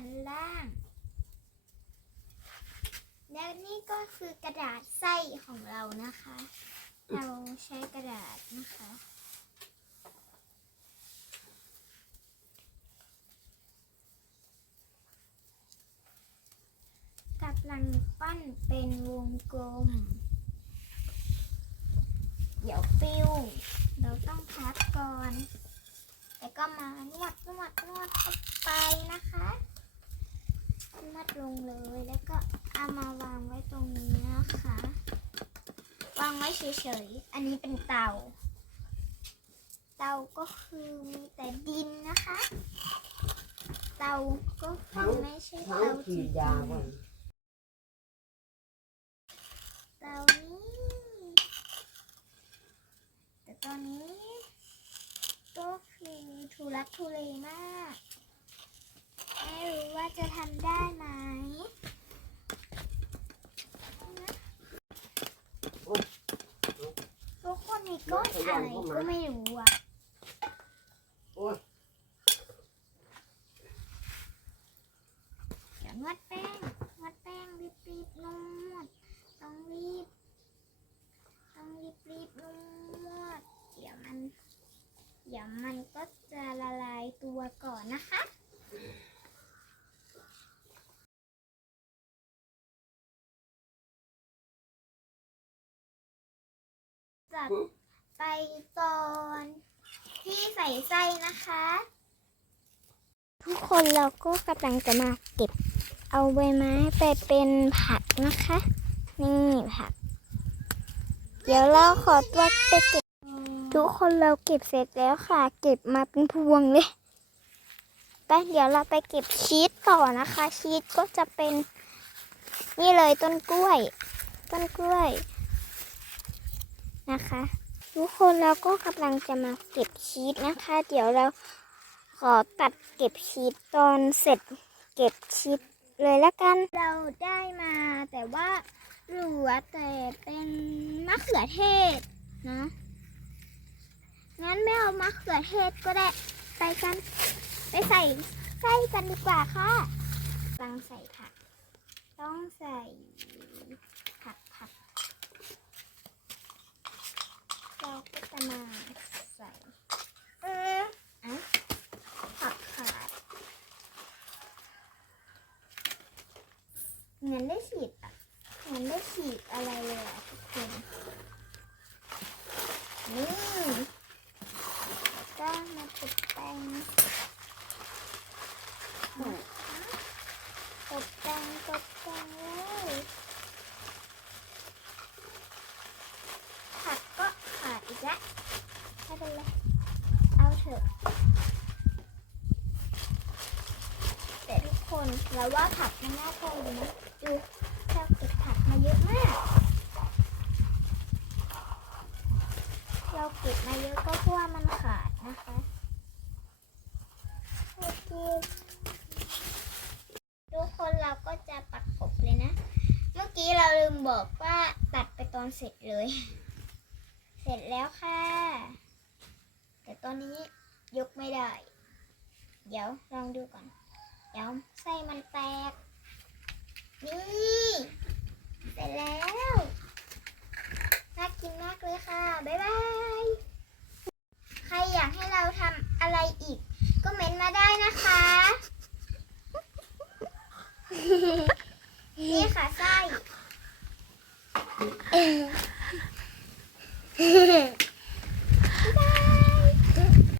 ันล่าง แล้วนี่ก็คือกระดาษไส้ของเรานะคะ เราใช้กระดาษนะคะกำลังปั้นเป็นวงกลม เดี๋ยวฟิวเราต้องพักก่อน แล้วก็มานวดนวดนวดเข้าไปนะคะ นวดลงเลย แล้วก็เอามาวางไว้ตรงนี้นะคะ วางไว้เฉยๆ อันนี้เป็นเตา เตาก็คือมีแต่ดินนะคะ เตาก็คือไม่ใช่เตาจฉีริดงยาๆบ่นเตานี้แต่ตอนนี้ก็คือทุลักทุเลมาก ไม่รู้ว่าจะทำได้ไหม ทุกคนมีก้ อนอะไรก็ไม่รู้อะโอ้ยเดี๋ยวนวดแป้งนวดแป้งรีบรีบๆนวดต้องรีบต้องรีบรีบๆนวดเดี๋ยวมัน เดี๋ยวมันก็จะละลายตัวก่อนนะคะจัด ไปตอนที่ใส่ไส้นะคะ ทุกคนเราก็กำลังจะมาเก็บเอาใบไม้ไปเป็นผักนะคะ นี่ผัก เดี๋ยวเราขอตัวไปเก็บ ทุกคนเราเก็บเสร็จแล้วค่ะ เก็บมาเป็นพวงเลยไปเดี๋ยวเราไปเก็บชีสต่อนะคะ ชีสก็จะเป็น นี่เลยต้นกล้วย ต้นกล้วยนะคะ ทุกคนเราก็กำลังจะมาเก็บชีสนะคะ เดี๋ยวเราขอตัดเก็บชีสตอนเสร็จเก็บชีสเลยละกันเราได้มาแต่ว่าเหลือแต่เป็นมะเขือเทศนะงั้นไม่เอามะเขือเทศก็ได้ไปกัน ไปใส่ไส้กันดีกว่าค่ะต้องใส่ผัก ต้องใส่ผักผัก เราก็จะ มาใส่อะผักขาดเหมือนได้ฉีดอะเหมือนได้ฉีดอะไรเลยอะทุกคนนี่ก็มาตกแต่งตกแต่งตกแต่งเลยผักก็ขาดอีกแล้วไม่เป็นไรเอาเถอะ แต่ทุก คนเราว่าผักมันน่าทานดีนะดูเราเก็บผักมาเยอะมาก เราเก็บมาเยอะก็เพราะว่ามันขาดนะคะโอเคทุกคนเราก็จะปักกบเลยนะ เมื่อกี้เราลืมบอกว่าตัดไปตอนเสร็จเลย เสร็จแล้วค่ะ แต่ตอนนี้ยกไม่ได้ เดี๋ยวลองดูก่อน เดี๋ยวไส้มันแตก นี่เสร็จแล้วน่ากินมากเลยค่ะ บ๊ายบาย ใครอยากให้เราทำอะไรอีก ก็เม้นมาได้นะคะ นี่ค่ะไส้